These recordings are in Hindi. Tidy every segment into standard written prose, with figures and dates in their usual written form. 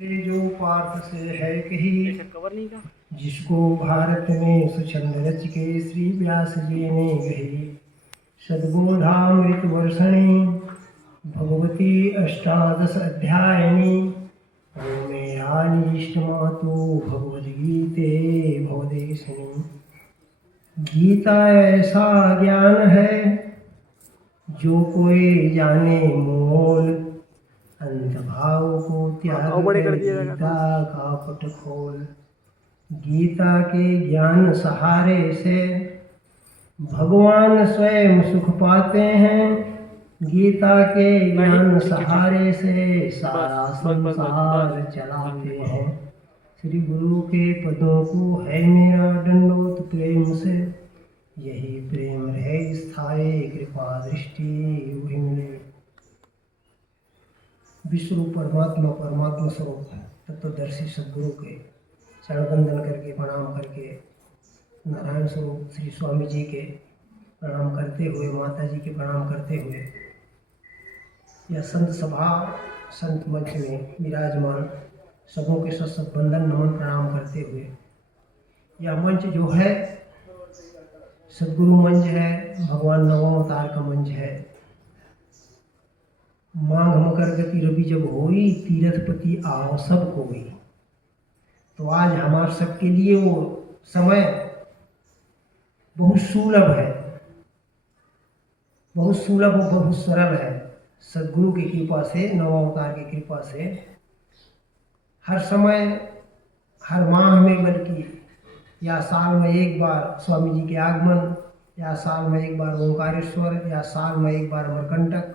ये जो पार्थ से है कही, जिसको भारत में सुछंद रच के श्री व्यास जी ने गही। सद्बोधामृत वर्षणी भगवती अष्टादश अध्यायनी रोमेयानिष्टमातु भगवद्गीते भवदेशिनी। गीता ऐसा ज्ञान है जो कोई जाने मोल, अंतभाव को त्याग कर गीता का पट खोल। गीता के ज्ञान सहारे से भगवान स्वयं सुख पाते हैं। गीता के ज्ञान सहारे से सारा संसार चलाते हैं। श्री गुरु के पदों को है मेरा दंडोत प्रेम से, यही प्रेम है स्थायी कृपा दृष्टि वही मिले। विश्व परमात्मा परमात्मा स्वरूप तत्वदर्शी सदगुरु के चरण वंदन करके प्रणाम करके, नारायण स्वरूप श्री स्वामी जी के प्रणाम करते हुए, माता जी के प्रणाम करते हुए, यह संत सभा संत मंच में विराजमान सबों के सब वंदन नमन प्रणाम करते हुए, यह मंच जो है सदगुरु मंच है, भगवान नवम अवतार का मंच है। मांग मकर गति रवि जब होई, तीर्थपति आओ सब कोई। तो आज हमारे सबके लिए वो समय बहुत सुलभ है, बहुत सुलभ और बहुत सरल है। सदगुरु की कृपा से, नवावतार की कृपा से हर समय, हर माह में, बल्कि या साल में एक बार स्वामी जी के आगमन, या साल में एक बार ओंकारेश्वर, या साल में एक बार अमरकंटक,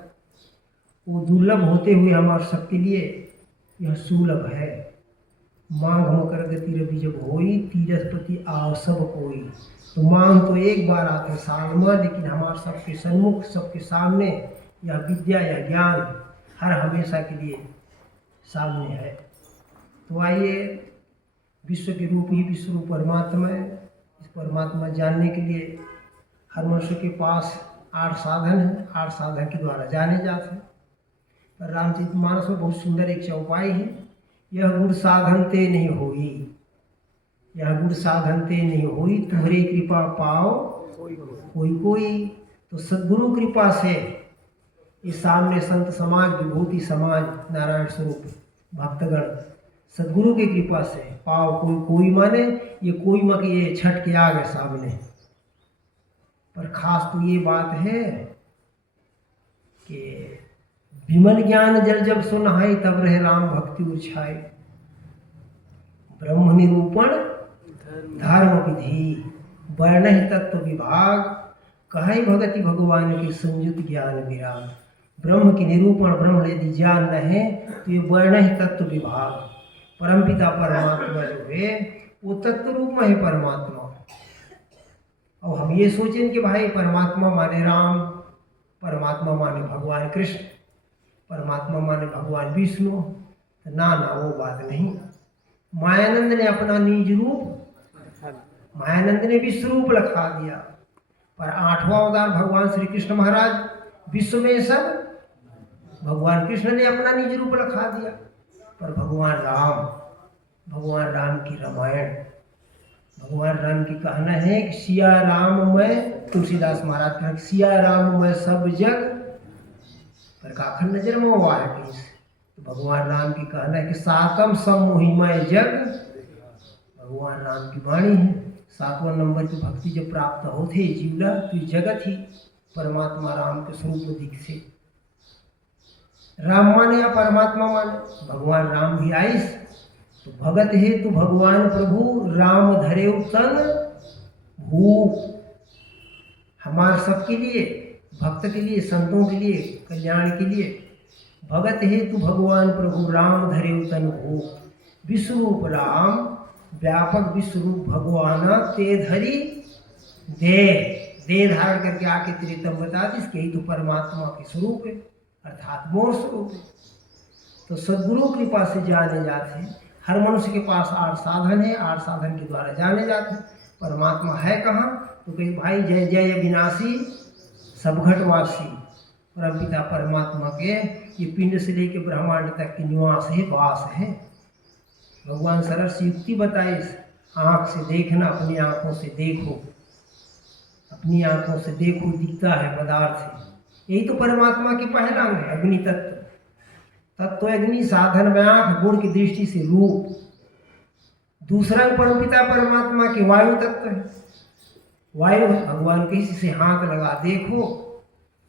वो दुर्लभ होते हुए हमारे सबके लिए यह सुलभ है। मांग मकर गति रवि जब होई, तीर्थपति आओ सब कोई। तो मांग तो एक बार आते साल में, लेकिन हमारे सबके सन्मुख, सबके सामने यह विद्या या ज्ञान हर हमेशा के लिए सामने है। तो आइए, विश्व के रूप ही विश्व रूप परमात्मा है। इस परमात्मा जानने के लिए हर मनुष्य के पास 8 साधन है, 8 साधन के द्वारा जाने जाते हैं। रामचरितमानस में बहुत सुंदर एक चौपाई है, यह गुण साधन ते नहीं होई, यह गुण साधन ते नहीं होई, तुम्हारी कृपा पाओ कोई कोई। तो सद्गुरु कृपा से इस सामने संत समाज, विभूति समाज, नारायण स्वरूप भक्तगण सद्गुरु की कृपा से पाओ कोई कोई, माने ये कोई मक ये छठ के आगे सामने। पर खास तो ये बात है कि विमल ज्ञान जल जब सुनाई, तब रहे राम भक्ति उछाई। ब्रह्म निरूपण धर्म विधि, वर्णहि तत्व विभाग, कहे भगति भगवान की संयुत ज्ञान विराग। ब्रह्म की निरूपण, ब्रह्म यदि ज्ञान न है तो ये वर्णहि तत्व विभाग। परमपिता परमात्मा जो है वो तत्व रूप में है परमात्मा। और हम ये सोचें कि भाई परमात्मा माने राम, परमात्मा माने भगवान कृष्ण, परमात्मा माने भगवान विष्णु, ना ना, वो बात नहीं। मायानंद ने अपना निज रूप, मायानंद ने विश्व रूप लखा दिया। पर 8वां अवतार भगवान श्री कृष्ण महाराज, विश्व में सब भगवान कृष्ण ने अपना निज रूप लखा दिया। पर भगवान राम की रामायण, भगवान राम की कहना है कि सिया राम मैं, तुलसीदास महाराज कहा सिया राम मैं सब जग, पर काखन नजर में हुआ है कहीं से। तो भगवान राम की कहना है कि सातम समोहिमय जग, भगवान राम की वाणी है। 7वां नंबर की भक्ति जब प्राप्त होते जीवला, तो जगत ही परमात्मा राम के स्वरूप दिख से। राम माने या परमात्मा माने, भगवान राम भी आइस। तो भगत है तो भगवान प्रभु राम धरे तन भू। हमारे सबके लिए, भक्त के लिए, संतों के लिए, कल्याण के लिए भगत है तो भगवान प्रभु राम धरे तन भू। विश्वरूप राम, व्यापक विश्वरूप भगवान, ते धरी देह धारण करके आके त्रितम बता दी, इसके ही तो परमात्मा के स्वरूप है, अर्थात मोर स्वरूप है। तो सद्गुरु कृपा से जाने जाते हैं। हर मनुष्य के पास 8 साधन है, 8 साधन के द्वारा जाने जाते हैं। परमात्मा है कहाँ? तो कहीं भाई जय जय अविनाशी सब घटवासी, परमपिता परमात्मा के ये पिंड से लेकर ब्रह्मांड तक की निवास है, वास है। भगवान सरल सी युक्ति बताई, आँख से देखना, अपनी आँखों से देखो, अपनी आँखों से देखो, दिखता है पदार्थ। यही तो परमात्मा के पहला अंग है, अग्नि तत्व। तत्व अग्नि, साधन में आँख, गुण की दृष्टि से रूप। दूसरा परमपिता परमात्मा के वायु तत्व है। वायु भगवान के इसे हाथ लगा देखो,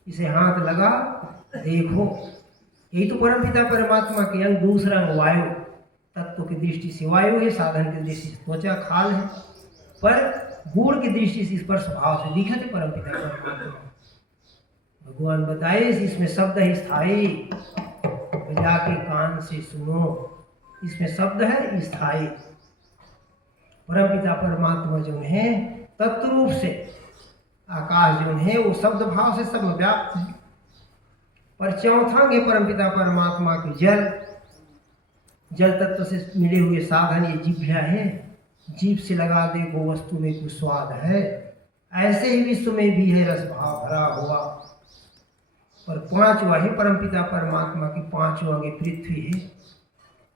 इसे हाथ लगा देखो, यही तो परमपिता परमात्मा के अंग। दूसरा अंग वायु तत्व की दृष्टि से वायु है, साधन की दृष्टि से त्वचा खाल है, पर गुण की दृष्टि से स्पर्श भाव से दिखते परमपिता परमात्मा। भगवान बताए इसमें शब्द है स्थायी, बजा के कान से सुनो, इसमें शब्द है स्थायी। परमपिता परमात्मा जो है तत्व रूप से आकाश जो है वो शब्द भाव से सब व्याप्त है। पर चौथा के परमपिता परमात्मा के जल, जल तत्व से मिले हुए साधन ये जिह्वा है। जीभ से लगा देखो वस्तु में कुछ स्वाद है, ऐसे ही विश्व में भी है रस भाव भरा हुआ। पर पांचवा है परमपिता परमात्मा की पांचवा अंग पृथ्वी है।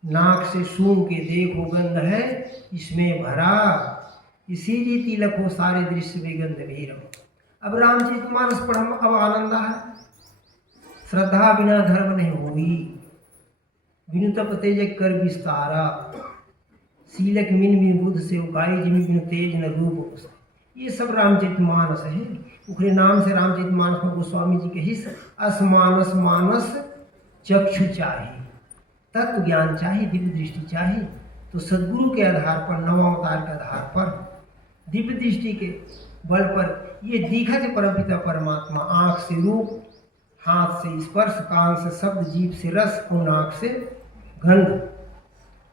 नाक से सूंघ के देखो गंध है इसमें भरा, इसी रीति लखो सारे दृश्य में गंध भी रहो। अब रामचरितमानस पर हम अब आनंद है। श्रद्धा बिना धर्म नहीं होगी, बिनु तप तेज कर विस्तारा, सीलक मिन बिन बुद्ध से उगाई, जिन बिनु तेज न रूप। ये सब रामचरितमानस है। उखरे नाम से रामचरितमानस में गोस्वामी जी के हिस्स असमानस मानस चक्षु चाहिए, तत्व ज्ञान चाहिए, दिव्य दृष्टि चाहिए। तो सदगुरु के आधार पर, नवावतार के आधार पर, दिव्य दृष्टि के बल पर ये दिखा थे परमपिता परमात्मा। आँख से रूप, हाथ से स्पर्श, कान से शब्द, जीभ से रस और नाक से गंध।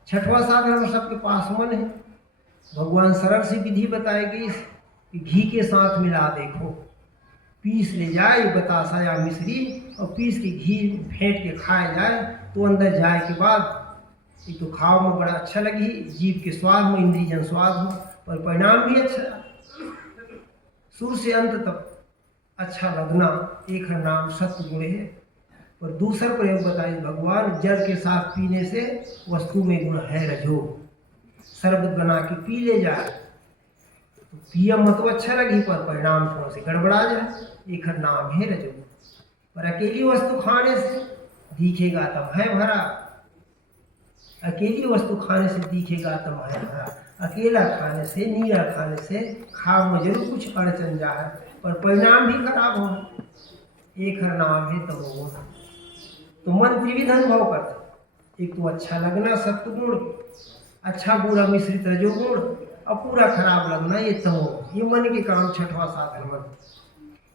छठवां साधन में सबके पास मन है। भगवान सरल सी विधि बताएगी कि घी के साथ मिला देखो, पीस ले जाए बतासा या मिश्री और पीस के घी फेंट के खाया जाए तो अंदर जाए के बाद ये तो खाओ में बड़ा अच्छा लगी, जीभ के स्वाद में, इंद्रियजन स्वाद हो, पर परिणाम भी अच्छा, शुरू से अंत तक अच्छा लगना। एक है नाम सत्य गुण है। पर दूसरा प्रयोग बताए भगवान, जल के साथ पीने से वस्तु में गुण है रजो। शरबत बना के पी ले जाए तो पिया मत तो अच्छा लगी, पर परिणाम थोड़ा से गड़बड़ा जाए, एक नाम है रजो। पर अकेली वस्तु खाने से दिखेगा तब है भरा, अकेली वस्तु खाने से दिखेगा तब है भरा। अकेला खाने से, नीरा खाने से खाव में जरूर कुछ अड़चन जा है, पर परिणाम भी खराब हो। एक नाम है तमोगुण। तो मन त्रिविध अनुभव करते, एक तो अच्छा लगना सत्वगुण, अच्छा बुरा मिश्रित रजोगुण, और पूरा खराब लगना ये तमोगुण। ये मन के काम छठवां साधन मन।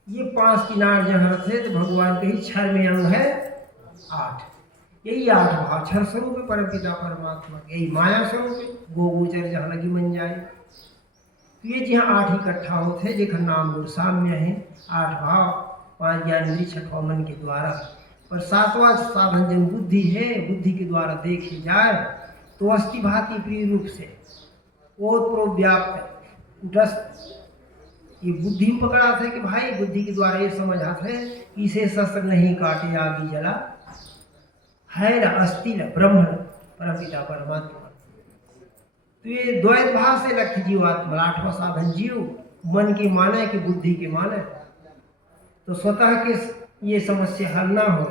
ये पांच किनार जहाँ थे तो भगवान के ही क्षर में अंग है 8। यही 8 भाव क्षर स्वरूप है परमपिता परमात्मा, यही माया स्वरूप है। गो गोचर जहाँ लगी मन जाए, तो ये जहाँ 8 इकट्ठा होते जेखर नाम गुण साम्य है। 8 भाव, 5 ज्ञान इंद्रिय, छठवां मन के द्वारा। पर 7वां साधन जब बुद्धि है, बुद्धि के द्वारा देखी जाए तो अस्थि भांति प्रिय रूप से ओत व्याप्त उठस्त। ये बुद्धि में पकड़ा था कि भाई बुद्धि के द्वारा ये समझ आता है कि इसे शस्त्र नहीं काटे आगे जला है ना, अस्थि न ब्रह्म परमपिता परमात्मा। तो ये द्वैत भाव से लक्ष्य जीवात्मा। 8वां साधन जीव मन के माने कि बुद्धि के माने, तो स्वतः के ये समस्या हल ना हो,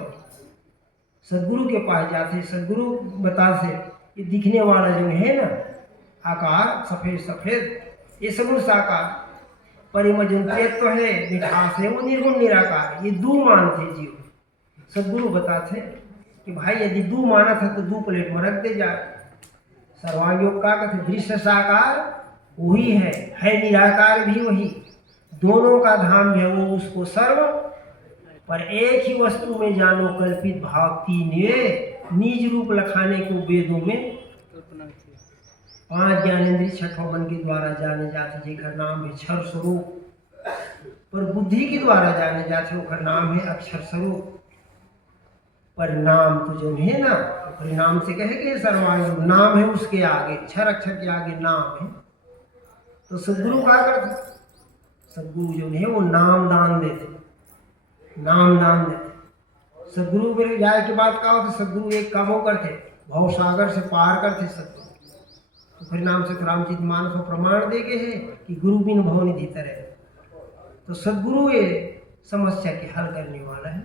सदगुरु के पास जाते। सदगुरु बता से ये दिखने वाला जो है ना आकार सफेद सफेद, ये सगुण साकार, परिमजन तत्व है, मिठास है, वो निर्गुण निराकार। ये दो मानते जीव। सदगुरु बताते कि भाई यदि दो माना था तो 2 प्लेट में रख दे जाए। सर्वांग का कहते दृश्य साकार वही है निराकार भी वही, दोनों का धाम है वो उसको सर्व। पर एक ही वस्तु में जानो कल्पित भाव तीन, ये निज रूप लखाने को वेदों में 5 ज्ञानेन्द्रिय छठों मन के द्वारा जाने जाते जेकर नाम है क्षर स्वरूप। पर बुद्धि के द्वारा जाने जाते ओकर नाम है अक्षर स्वरूप। पर नाम तो जो है ना, परिणाम से कहे कि सर्वांग नाम है उसके आगे, क्षर अक्षर के आगे नाम है। तो सदगुरु क्या करते, सदगुरु जो है वो नाम दान देते, नाम दान देते। सदगुरु में जाए के बाद क्या होता, सदगुरु एक काम करते, भव सागर से पार करते सदगुरु। तो परिणाम से तो रामचरित मानस को प्रमाण दे गए हैं कि गुरु बिन भव निधि तरह। तो सदगुरु ये समस्या के हल करने वाला है।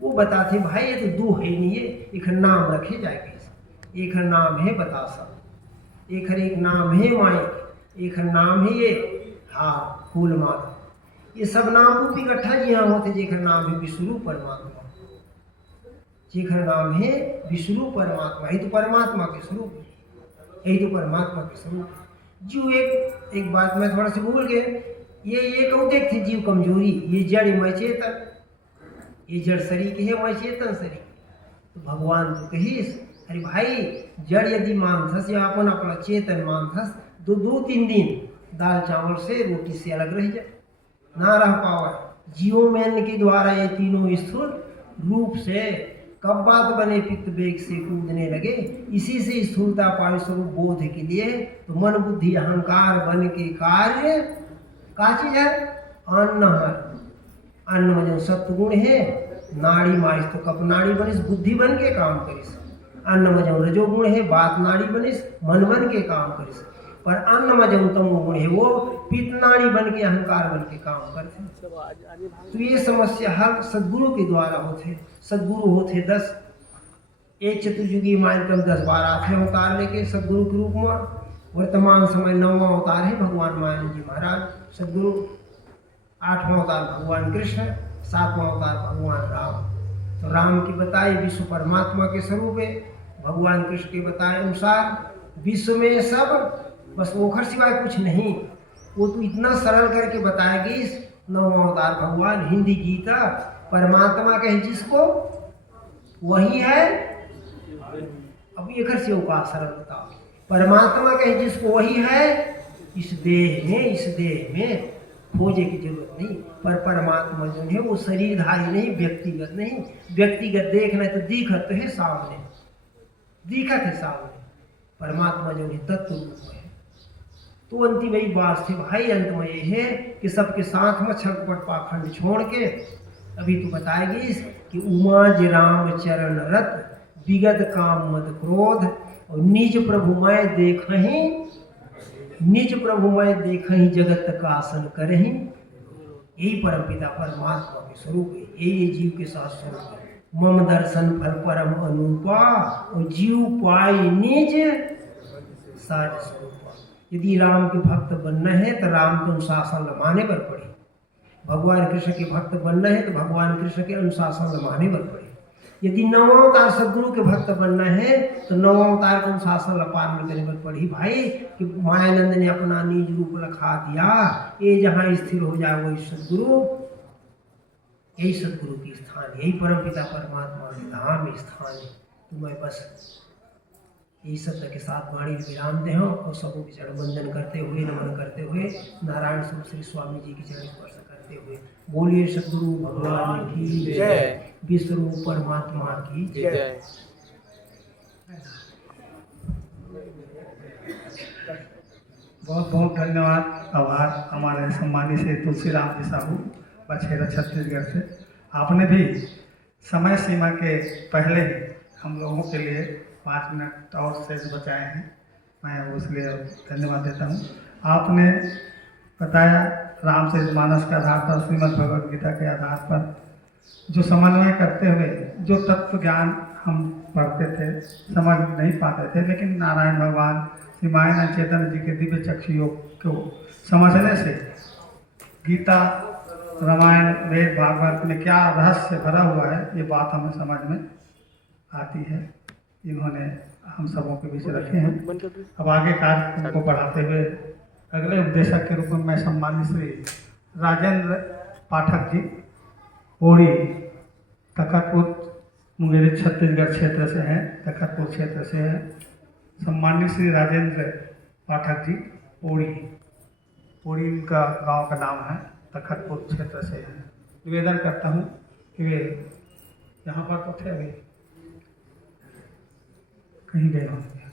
वो बताते भाई ये तो दो है नहीं, ये एक नाम रखे जाए कैसे। एक नाम है बतासा, एक नाम है माइक, एक नाम है ये हाँ फूल माता। ये सब नाम रूप इकट्ठा जी हाँ होते, जेखर नाम है विष्णु परमात्मा, जेखर नाम है विष्णु परमात्मा। यही तो परमात्मा के स्वरूप है, यही तो परमात्मा के स्वरूप है। जीव एक बात मैं थोड़ा सा भूल गए, ये कहते थे जीव कमजोरी, ये जड़ मैं चेतन, ये जड़ शरीर है मैं चेतन शरीर। तो भगवान तो कहीस अरे भाई जड़ यदि मानथस या अपन अपना चेतन मानथस तो 2-3 दिन दाल चावल से रोटी से अलग रह जाए ना रह पावा। जीवों में अन्न के द्वारा ये तीनों स्थूल रूप से कब बात बने पित्त वेग से कूदने लगे। इसी से स्थूलता पायु स्वरूप बोध के लिए तो मन बुद्धि अहंकार बन के कार्य का चीज है अन्न है। अन्न में जो सत्गुण है नाड़ी माइस तो कप नाड़ी बनिस बुद्धि बन के काम करिस। अन्न में जो रजोगुण है बात नाड़ी बनिस मन बन के काम करिस। पर अन्न में जो तमोगुण है वो पित्त नाड़ी बन के अहंकार बन के काम करते। तो ये समस्या हर सदगुरु के द्वारा होते। सदगुरु होते 10, एक चतुर्युगी मायकम 10-12 अवतार लेके सदगुरु के रूप में। वर्तमान समय 9वां अवतार है भगवान मायानंद जी महाराज सदगुरु। 8वां अवतार भगवान कृष्ण, 7वां अवतार भगवान राम। तो राम की बताए विश्व परमात्मा के स्वरूप है। भगवान कृष्ण के बताए अनुसार विश्व में सब बस ओखर सिवाय कुछ नहीं। वो तो इतना सरल करके बताया कि इस 9वां अवतार भगवान हिंदी गीता परमात्मा कहे जिसको वही है। अब एक से उपास सरल बताओ परमात्मा कहे जिसको वही है। इस देह में खोजे की जरूरत नहीं। पर परमात्मा जो है वो शरीरधारी नहीं, व्यक्तिगत नहीं। व्यक्तिगत देखना है तो दिखत है सामने, दिखत है सामने। परमात्मा जो है तत्व रूप है। तो अंतिम यही बात थी भाई, अंत में ये है कि सबके साथ में छटपट पाखंड छोड़ के अभी तो बताएगी कि उमाज राम चरण रत विगत काम मद क्रोध और निज प्रभुमय देखहि, निज प्रभुमय देखहि जगत का आसन करहि। यही परमपिता परमात्मा के स्वरूप है, यही जीव के साथ स्वरूप है। मम दर्शन फल परम अनुपा और जीव पाई निज साज स्वरूपा। यदि राम के भक्त बनना है तो राम के अनुशासन लमाने पर पड़े। भगवान कृष्ण के भक्त बनना है तो भगवान कृष्ण के अनुशासन लमाने पर पड़े। यदि 9वां अवतार सदगुरु के भक्त बनना है तो 9वां अवतार का अनुशासन पालन करने पर पड़ी भाई। कि मायानंद ने अपना निज रूप लखा दिया, ये जहाँ स्थिर हो जाए वही सदगुरु, यही सदगुरु की स्थान, यही परमपिता परमात्मा के धाम स्थान है। तो मैं बस यही शब्द के साथ वाणी विराम दे हूँ और सबों की चरण वंदन करते हुए नमन करते हुए नारायण स्वरूप श्री स्वामी जी की चरण स्पर्श करते हुए बोलिए सदगुरु भगवान की जय, विश्वरूप परमात्मा की जय। बहुत बहुत धन्यवाद, आभार हमारे सम्मानित से तुलसीराम जी साहू बछेरा छत्तीसगढ़ से। आपने भी समय सीमा के पहले हम लोगों के लिए 5 मिनट और शेष बचाए हैं, मैं उसके धन्यवाद देता हूँ। आपने बताया रामचरितमानस के आधार पर, श्रीमद् भगवद गीता के आधार पर जो समन्वय करते हुए जो तत्व ज्ञान हम पढ़ते थे समझ नहीं पाते थे, लेकिन नारायण भगवान श्री मायानंद चेतन जी के दिव्य चक्षु योग को समझने से गीता रामायण वेद भागवत में क्या रहस्य भरा हुआ है ये बात हमें समझ में आती है। इन्होंने हम सबों के बीच रखे हैं। अब आगे कार्यक्रम को बढ़ाते हुए अगले उपदेशक के रूप में मैं सम्मानित श्री राजेंद्र पाठक जी ओड़ी तखतपुर मुंगेरी छत्तीसगढ़ क्षेत्र से हैं, तखतपुर क्षेत्र से हैं। सम्मानित श्री राजेंद्र पाठक जी ओड़ी उनका गांव का नाम है, तखतपुर क्षेत्र से है। निवेदन करता हूं कि वे यहाँ पर तो थे, अभी कहीं गए होंगे।